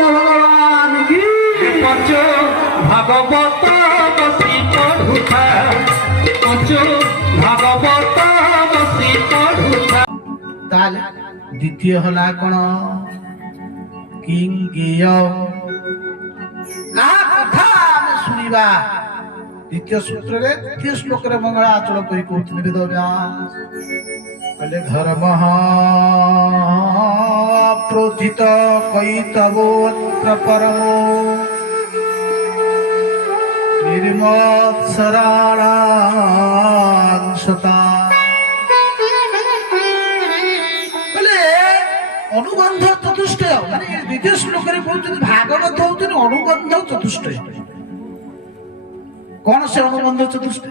ভগবান কি পঞ্চ ভাগবত বসি পড়ুথা পঞ্চ ভাগবত বসি পড়ুথা। তাহলে দ্বিতীয় হলা কোন কিঙ্গেয় কাহা কথা ଆମେ ଶୁଣିବା। ଦ୍ୱିତୀୟ ସୂତ୍ରରେ ଦ୍ୱିତୀୟ ଶ୍ଲୋକରେ ମଙ୍ଗଳାଚରଣ କରି କହୁଛନ୍ତି ବେଦବ୍ୟାସ କହିଲେ ଧର୍ମ ପ୍ରୋଥିତ କୈତବୋତ୍ର ପରମୋ ନିର୍ମତ୍ସରାଣାଂଶତା। କହିଲେ ଅନୁବନ୍ଧ ଚତୁଷ୍ଟୟ ମାନେ ଦ୍ୱିତୀୟ ଶ୍ଲୋକରେ କହୁଛନ୍ତି ଭାଗବତ ହଉଛନ୍ତି ଅନୁବନ୍ଧ ଚତୁଷ୍ଟୟ। କଣ ସେ ଅନୁବନ୍ଧ ଚତୁଷ୍ଟୟ?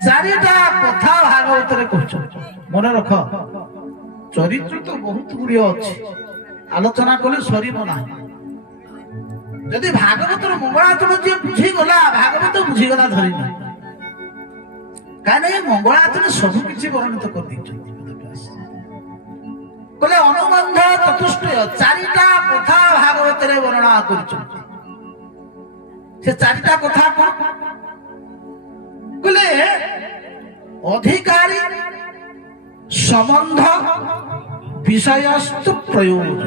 ଚାରିଟା କଥା ଭାଗବତରେ କହୁଛନ୍ତି। ମନେ ରଖ ଚରିତ୍ର ତ ବହୁତ ଗୁଡ଼ିଏ ଅଛି, ଆଲୋଚନା କଲେ ସରିବ ନାହିଁ। ଯଦି ଭାଗବତର ମଙ୍ଗଳାଚରଣ ଯିଏ ବୁଝିଗଲା ଭାଗବତ ବୁଝିଗଲା ଧରିନି। କାହିଁକି ମଙ୍ଗଳାଚରଣ ସବୁ କିଛି ବର୍ଣ୍ଣିତ କରିଦେଇଛନ୍ତି। କହିଲେ ଅନୁବନ୍ଧ ଚତୁଷ୍ଟୟ ଚାରିଟା କଥା ଭାଗବତରେ ବର୍ଣ୍ଣନା କରିଛନ୍ତି। ସେ ଚାରିଟା କଥା କଣ କହିଲେ? ଅଧିକାରୀ ସମ୍ବନ୍ଧ ବିଷୟସ୍ତୁ ପ୍ରୟୋଜନ।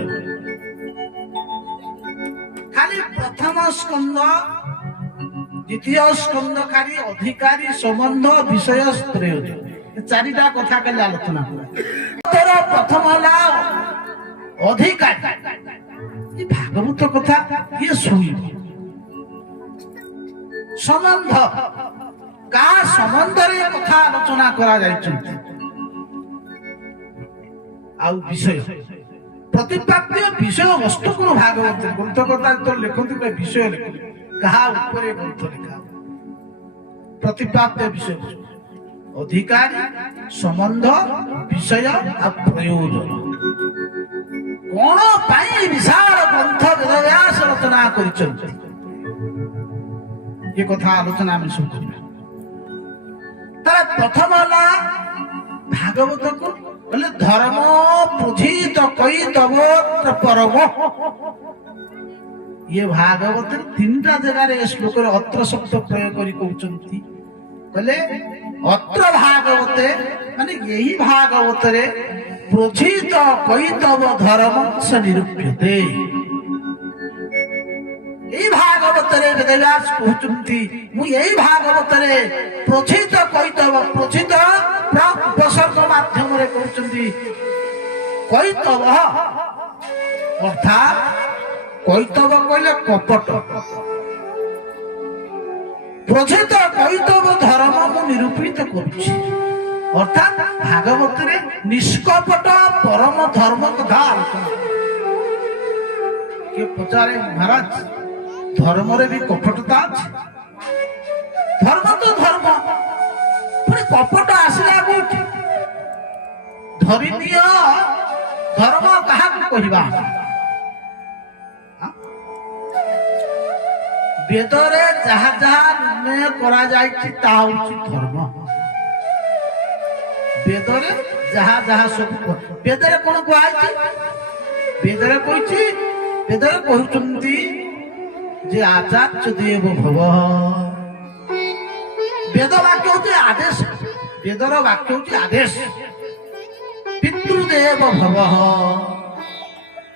ଖାଲି ପ୍ରଥମ ସ୍କନ୍ଦ ଦ୍ୱିତୀୟ ସ୍କନ୍ଧକାରୀ ଅଧିକାରୀ ସମ୍ବନ୍ଧ ବିଷୟସ୍ତୁ ପ୍ରୟୋଜନ ଚାରିଟା କଥା କାଲି ଆଲୋଚନା କଲା। ପ୍ରଥମ ହେଲା ଅଧିକାରୀ। ଭାଗବତ କଥା କିଏ ଶୁଣିବ? ସମ୍ବନ୍ଧ କାହା ସମ୍ବନ୍ଧରେ କଥା ଆଲୋଚନା କରାଯାଇଛନ୍ତି। ଆଉ ବିଷୟ ପ୍ରତିପାଦ୍ୟ ବିଷୟ ବସ୍ତୁ କଣ? ଭାଗବତ ଗ୍ରନ୍ଥକର୍ତ୍ତା ଯେତେବେଳେ ଲେଖନ୍ତି ବିଷୟ ଲେଖନ୍ତି କାହା ଉପରେ ଗ୍ରନ୍ଥ ଲେଖା ପ୍ରତିପାଦ୍ୟ ବିଷୟ ବସ୍ତୁ ଅଧିକାରୀ ସମ୍ବନ୍ଧ ବିଷୟ ଆଉ ପ୍ରୟୋଜନ। କଣ ପାଇଁ ବିଶାଳ ଗ୍ରନ୍ଥ ବେଦବ୍ୟାସ ରଚନା କରିଛନ୍ତି ଏ କଥା ଆଲୋଚନା ଆମେ ସବୁ କରିବା। ତାର ପ୍ରଥମ ହେଲା ଭାଗବତକୁ ବୋଲେ ଧର୍ମ ବୁଝିତ କୈତବୋତ୍ର ପରମ। ଇଏ ଭାଗବତରେ ତିନିଟା ଜାଗାରେ ଏ ଶ୍ଲୋକରେ ଅତ୍ର ଶବ୍ଦ ପ୍ରୟୋଗ କରି କହୁଛନ୍ତି। କହିଲେ ଅତ୍ର ଭାଗବତେ ମାନେ ଏହି ଭାଗବତରେ ବୁଝିତ କୈତବ ଧର୍ମ ସେ ନିରୂପ୍ୟତେ। এই ভাগবতরে বেদব্যাস কହୁଛନ୍ତି ମୁଁ এই ভাগবতরে প্রথিত কৈতব প্রথিত উপসর্গ মাধ্যমରେ কହୁଛନ୍ତି কৈতব অর্থাৎ কৈতব কইলে কপট। প্রথিত কৈতব ধর্ম ମୁଁ নিরূপিত করছি অর্থাৎ ভাগবতরে নিষ্কপট পরম ধর্ম কথা আলোচনা। কে পচারে মহারাজ ধর্মরে भी কপটতা আছে? ধর্ম তো ধর্ম পুଣି কপট আসিলা কোଉଠି? ধরি নিও ধর্ম কাহাକୁ କହିବା? বেদরে যাহা যাহা নির্ণয় করা যাইছে তা হচ্ছে ধর্ম। বেদরে যাহা যাহা ସବୁ বেদরে কোন କୁହାଯାଇଛି? বেদরে কইছি বেদরে কହୁଛନ୍ତି যে আচার্য দেব ভব। বেদ বাক্য হচ্ছে আদেশ। বেদর বাক্য হচ্ছে আদেশ। পিতৃদেব ভব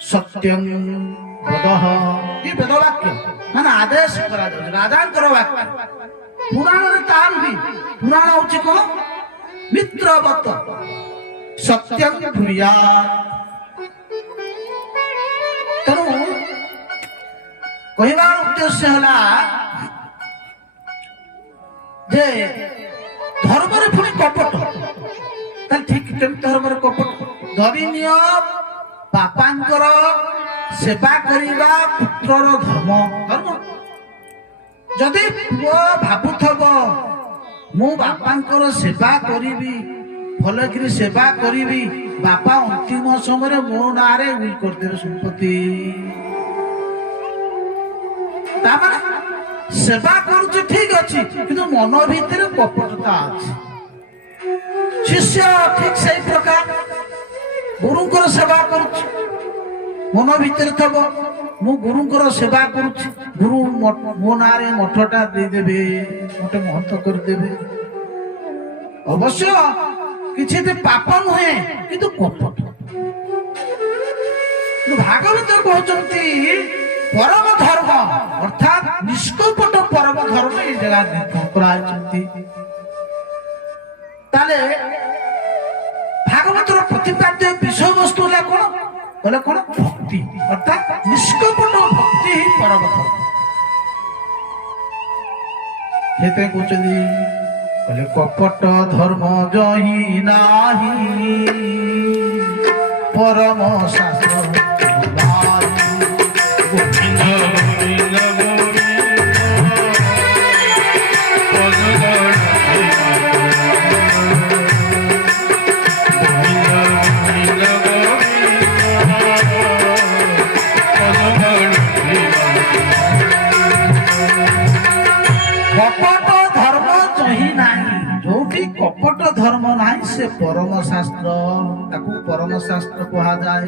সত্যং বদ। এই বেদ বাক্য মানে আদেশ করা যাচ্ছে রাজাঙ্কর বাক্য। পুরাণরে তার ବି পুরাণ হচ্ছে কোন মিত্রবত সত্যং ভূয়াৎ। তেଣୁ କହିବାର ଉଦ୍ଦେଶ୍ୟ ହେଲା ଯେ ଧର୍ମରେ ପୁଣି କପଟ। ତାହେଲେ ଠିକ କେମିତି ଧର୍ମରେ କପଟ? ଧରି ନିଅ ବାପାଙ୍କର ସେବା କରିବା ପୁତ୍ରର ଧର୍ମ। ଧର୍ମ ଯଦି ପୁଅ ଭାବୁଥବ ମୁଁ ବାପାଙ୍କର ସେବା କରିବି ଭଲକିରି ସେବା କରିବି ବାପା ଅନ୍ତିମ ସମୟରେ ମୋ ନାଁରେ ଉଇଲ୍ କରିଦେବେ ସମ୍ପତ୍ତି। ତାମାନେ ସେବା କରୁଛି ଠିକ ଅଛି କିନ୍ତୁ ମନ ଭିତରେ କପଟତା ଅଛି। ଶିଷ୍ୟ ଠିକ ସେଇ ପ୍ରକାର ଗୁରୁଙ୍କର ସେବା କରୁଛି ମନ ଭିତରେ ଥବ ମୁଁ ଗୁରୁଙ୍କର ସେବା କରୁଛି, ଗୁରୁ ମୋ ନାଁରେ ମଠଟା ଦେଇଦେବେ, ଗୋଟେ ମହନ୍ତ କରିଦେବେ। ଅବଶ୍ୟ କିଛି ପାପ ନୁହେଁ, କିନ୍ତୁ କପଟ। ଭାଗବତ କହୁଛନ୍ତି ପରମ ଧର୍ମ ଅର୍ଥାତ୍ ନିଷ୍କପଟ ପରମ ଧର୍ମ ଏଇ ଜାଗା କରାଇଛନ୍ତି। ତାହେଲେ ଭାଗବତର ପ୍ରତିପାଦ୍ୟ ବିଷୟବସ୍ତୁ ହେଲା କଣ? କହିଲେ କଣ? ଭକ୍ତି, ଅର୍ଥାତ୍ ନିଷ୍କପଟ ଭକ୍ତି ହିଁ ପରମ ଧର୍ମ। ସେଥିପାଇଁ କହୁଛନ୍ତି କହିଲେ କପଟ ଧର୍ମ ଜହି ନାହିଁ, ପରମ ଶାସ୍ତ୍ର কপট ধর্ম নাই, সে পরম শাস্ত্র, তাকে পরম শাস্ত্র কুহাযাଏ।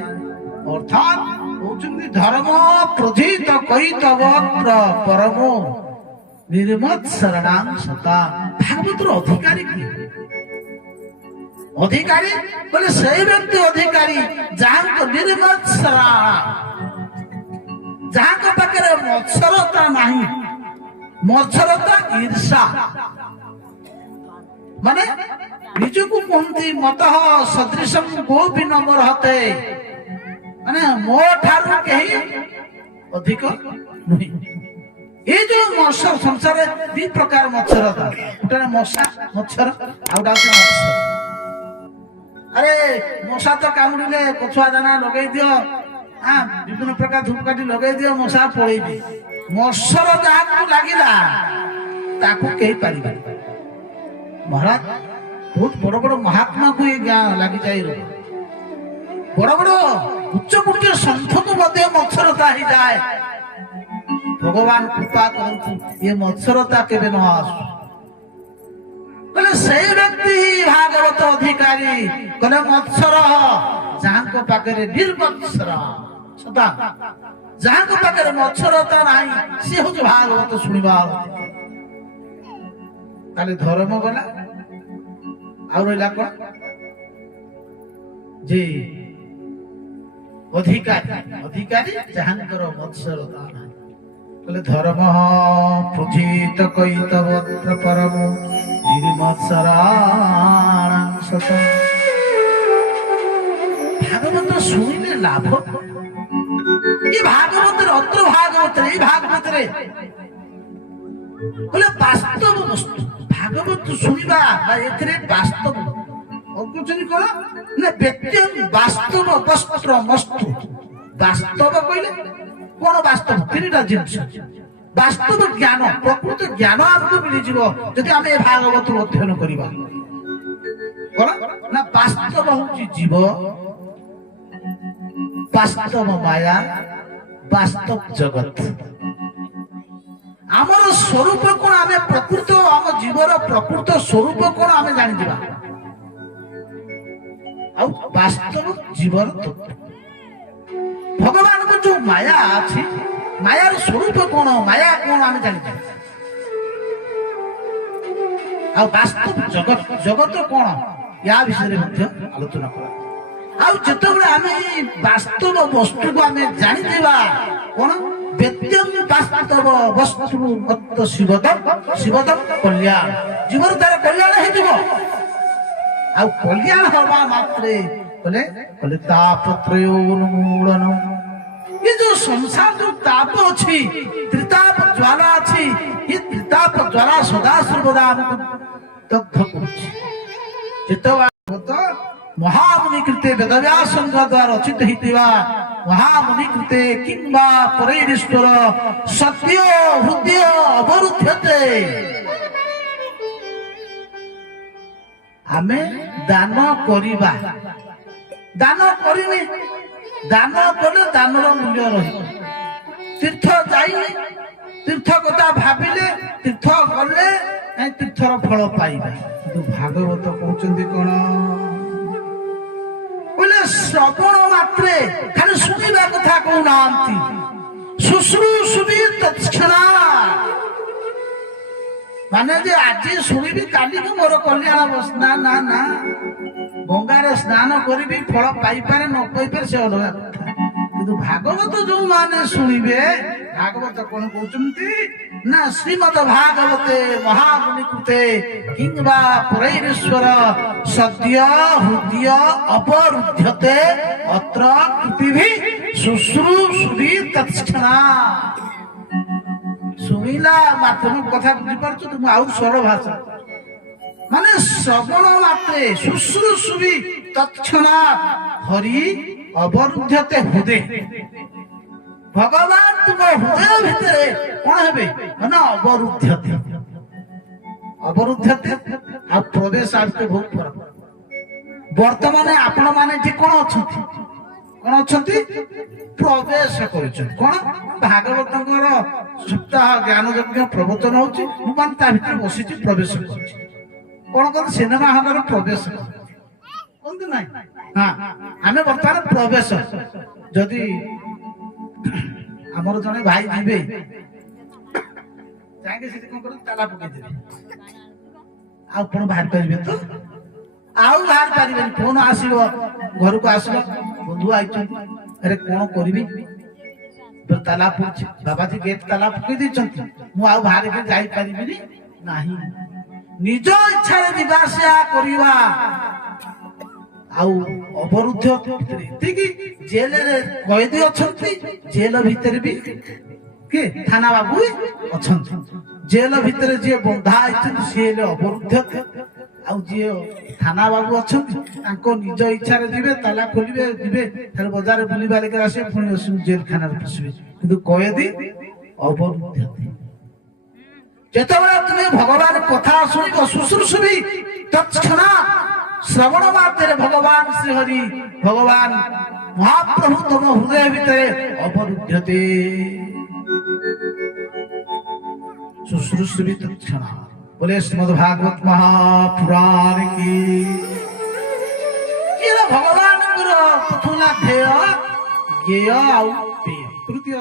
অর্থাৎ কହୁଛନ୍ତି ধর্ম প্রধিত কৈতবত্র পরম নির্মৎ শরণাং সতা। ভাগবতর অধিকারী কি? অধিকারী বলে সেই ব্যক্তি অধিকারী যাহাଙ୍କ নির্মৎ শরণ, ଯାହାଙ୍କ ପାଖରେ ମତ୍ସରତା ନାହିଁ। ମତ୍ସରତା ଈର୍ଷା, ମାନେ ନିଜକୁ କୁହନ୍ତି ମତ ସଦୃଶଂ କୋପି ନ ମର୍ହତେ, ମାନେ ମୋ ଠାରୁ କେହି ଅଧିକ ନୁହେଁ। এই যে মৎসর সংসারে দুই প্রকার মৎসরতা, গোটে মশা মৎসর, ଆଉ ଗୋଟେ ଅଛି ମତ୍ସର। আরে মশা তো কামুড়িলে কছুয়া দানা লগাই দিও, হ্যাঁ বিভিন্ন প্রকার ধূপকাঠি লগাই দিও, মশা পড়েইবে। মৎসর যাহাକୁ লাগিলা ତାକୁ କେହି ପାରିବେନି। মহারাজ বহুত বড় বড় মহাত্মাକୁ ଲାଗିଯାଏ ରୋଗ। বড় বড় উচ্চ কোটির সন্থକୁ ମଧ୍ୟ ମତ୍ସରତା ହେଇଯାଏ। ভগবান কৃপা করন্তু ଏ ମତ୍ସରତା କେବେ ନ ଆସୁ। କହିଲେ ସେଇ ବ୍ୟକ୍ତି ଭାଗବତ ଅଧିକାରୀ। କହିଲେ ମତ୍ସର ଯାହାଙ୍କ ପାଖରେ ନିର୍ମତ୍ସର ସଦା, ଯାହାଙ୍କ ପାଖରେ ମତ୍ସରତା ନାହିଁ, ସେ ହଉଛି ଭାଗବତ ଶୁଣିବା। ତାହେଲେ ଧର୍ମ ଗଲା, ଆଉ ରହିଲା କଣ? ଯେ ଅଧିକାରୀ, ଅଧିକାରୀ ଯାହାଙ୍କର ମତ୍ସରତା ନାହିଁ। କହିଲେ ଧର୍ମ ପୂଜିତ କୈତବତ୍ର ପରମ ନିର୍ମତ୍ସରାଣାଂ ସତା। ଭାଗବତ ଶୁଣିଲେ ଲାଭ। এই ভাগবতের অত্র ভাগবতের এই ভাগবতের বলে বাস্তব বস্তু। ভাগবত শুনিবা বা এতে বাস্তব অকুচনি কোন না ব্যক্তি বাস্তব বস্ত্র মস্তু। বাস্তব কইলে কোন বাস্তব? তিনটা জিনিস। বাস্তব জ্ঞান, প্রকৃত জ্ঞান আমাকে মিলিଯିବ যদি আমি এই ভাগবত অধ্যয়ন করিবা। কোন না বাস্তব হচ্ছে জীব, বাস্তব মায়া, বাস্তব জগৎ। আমার স্বরূপ কোন আমি প্রকৃত, আমার জীবর প্রকৃত স্বরূপ কোন আমি জানিযা। ଆଉ ବାସ୍ତବ ଜୀବନ ତତ୍ତ୍ୱ। ଭଗବାନଙ୍କ ଯୋଉ ମାୟା ଅଛି, ମାୟାର ସ୍ୱରୂପ କଣ, ମାୟା କଣ ଆମେ ଜାଣିଛେ। ଆଉ ବାସ୍ତବ ଜଗତ, ଜଗତ କଣ, ୟା ବିଷୟରେ ମଧ୍ୟ ଆଲୋଚନା କରା। ଆଉ ଯେତେବେଳେ ଆମେ ଏଇ ବାସ୍ତବ ବସ୍ତୁକୁ ଆମେ ଜାଣିଥିବା କଣ, ବେଦ୍ୟଂ ବାସ୍ତବ ବସ୍ତୁ ମତ୍ତ ଶିବଦମ୍, ଶିବଦମ୍ କଲ୍ୟାଣ, ଜୀବନ ତାର କଲ୍ୟାଣ ହେଇଯିବ। ଆଉ କଲ୍ୟାଣ ହବା ମାତ୍ରେ କହିଲେ କହିଲେ ତାପତ୍ରୟ ଉନ୍ମୂଳନ। ଏ ଯୋଉ ସଂସାର ଯୋଉ ତାପ ଅଛି, ତ୍ରିତାପ ଜ୍ୱାଳା ଅଛି, ଏ ତ୍ରିତାପ ଜ୍ୱାଳା ସଦା ସର୍ବଦା ଆମକୁ ଦଗ୍ଧ କରୁଛି। ଯେତେବେଳେ ମହାମୁନି କୃତେ ବେଦବ୍ୟାସଙ୍କ ଦ୍ୱାରା ରଚିତ ହେଇଥିବା ମହାମୁନି କୃତେ କିମ୍ବା ପରୈରୀଶ୍ୱର ସତ୍ୟ ହୃଦୟ ଅବରୁଦ୍ଧତେ, ଆମେ ଦାନ କରିବା। ଦାନ କରିନି, ଦାନ କଲେ ଦାନର ମୂଲ୍ୟ ରହିବ। ତୀର୍ଥ ଯାଇନି, ତୀର୍ଥ କଥା ଭାବିଲେ, ତୀର୍ଥ ଗଲେ ତୀର୍ଥର ଫଳ ପାଇବା। କିନ୍ତୁ ଭାଗବତ କହୁଛନ୍ତି କଣ, କହିଲେ ଶ୍ରବଣ ମାତ୍ରେ ଖାଲି ଶୁଣିବା କଥା କହୁନାହାନ୍ତି, শুশ্রূষুবি তৎক্ষণা মানে যে ଆଜି ଶୁଣିବି କାଲିକୁ ମୋର କଲ୍ୟାଣ ହବ। ନା ନା ନା, ଗଙ୍ଗାରେ ସ୍ନାନ କରିବି ଫଳ ପାଇପାରେ ନ ପାଇପାରେ ସେ ଅଲଗା କଥା, କିନ୍ତୁ ଭାଗବତ ଯୋଉମାନେ ଶୁଣିବେ, ଭାଗବତ କଣ କହୁଛନ୍ତି ନା ଶ୍ରୀମଦ ଭାଗବତେ ମହାମୁନି କୃତେ କିମ୍ବା ପରୈରେଶ୍ୱର ସଦ୍ୟ ହୃଦୟ ଅପରୁଧ୍ୟତେ ଅତ୍ର କୃତିଭି ଶୁଶ୍ରୂଷୁଭି ତତ୍କ୍ଷଣା। ଶୁଣିଲା ମାତ୍ରେ ମୁଁ କଥା ବୁଝିପାରୁଛୁ ତ, ମୁଁ ଆଉ ସରଳ ଭାଷା ମାନେ ଶ୍ରବଣ ମାତ୍ରେ ଶୁଶ୍ରୂଷୁଭି ତତ୍କ୍ଷଣା ହରି ଅବରୁଧ୍ୟତେ ହୃଦେ। ଭଗବାନ ତୁମ ହୃଦୟ ଭିତରେ କଣ ହେବେ ନା ଅବରୁଧ୍ୟତେ। ଅବରୁଧ୍ୟତେ ଆଉ ପ୍ରବେଶ ଆସତେ ବହୁତ ଫରକ। ବର୍ତ୍ତମାନ ଆପଣ ମାନେ ଯେ କଣ ଅଛନ୍ତି, କଣ ଅଛନ୍ତି ପ୍ରବେଶ କରୁଛନ୍ତି। କଣ ଭାଗବତଙ୍କର ସପ୍ତାହ ଜ୍ଞାନ ଯଜ୍ଞ ପ୍ରବଚନ ହଉଛି, ମୁଁ ମାନେ ତା ଭିତରେ ବସିଛି ପ୍ରବେଶ କରୁଛି। କଣ କରୁ ସିନେମା ହଲରେ ପ୍ରବେଶ କୁହନ୍ତୁ ନାଇଁ। ହଁ, ଆମେ ବର୍ତ୍ତମାନ ପ୍ରବେଶ। ଯଦି ଆମର ଜଣେ ଭାଇ ଯିବେ ଯାଇକି ସେଠି କଣ କରିବେ ତାଲା ପକେଇଦେବେ, ଆଉ କଣ ବାହାରି ପାରିବେ ତ? ଆଉ ବାହାରି ପାରିବେନି। ଫୋନ ଆସିବ, ଘରକୁ ଆସିବ, ବନ୍ଧୁ ଆଇଛନ୍ତି, ଆରେ କଣ କରିବି ତାଲା ପଡୁଛି, ବାବାଜୀ ଗେଟ୍ ତାଲା ପକେଇ ଦେଇଛନ୍ତି, ମୁଁ ଆଉ ବାହାରିକି ଯାଇପାରିବିନି ନାହିଁ। ନିଜ ଇଚ୍ଛାରେ ଯିବା ଆସିବା କରିବା ଆଉ ଅବରୁଦ୍ଧ ଭିତରେ ଏତିକି ଜେଲରେ କଏଦୀ ଅଛନ୍ତି, ଜେଲ ଭିତରେ ବି କିଏ ଥାନା ବାବୁ ଅଛନ୍ତି। ଜେଲ ଭିତରେ ଯିଏ ବନ୍ଧା ହେଇଛନ୍ତି ସିଏ ହେଲେ ଅବରୁଦ୍ଧ, ଆଉ ଯିଏ ଥାନା ବାବୁ ଅଛନ୍ତି ତାଙ୍କ ନିଜ ଇଚ୍ଛାରେ ଯିବେ, ତାଲା ଖୋଲିବେ, ଯିବେ ଖାଲି ବଜାରରେ ବୁଲି ବାଲିକି ଆସିବେ, ପୁଣି ଜେଲ ଖାନାରେ ପଶିବେ। କିନ୍ତୁ କଏଦୀ ଅବରୁଦ୍ଧ। ଯେତେବେଳେ ତୁମେ ଭଗବାନ କଥା ଶୁଣିବ ଶୁଶ୍ରୂଷୁଭି ତତ୍କ୍ଷଣା, ଶ୍ରବଣ ମାତ୍ରରେ ଭଗବାନ ଶ୍ରୀହରି ଭଗବାନ ମହାପ୍ରଭୁ ତମ ହୃଦୟ ଭିତରେ ଅବରୁଦ୍ଧତେ। शुश्रूषुभि तत्क्षणा। बोले श्रीमद् भागवत महापुराण की। ये भगवान प्रथम ध्येय ज्ञेय आउ पेय तृतीय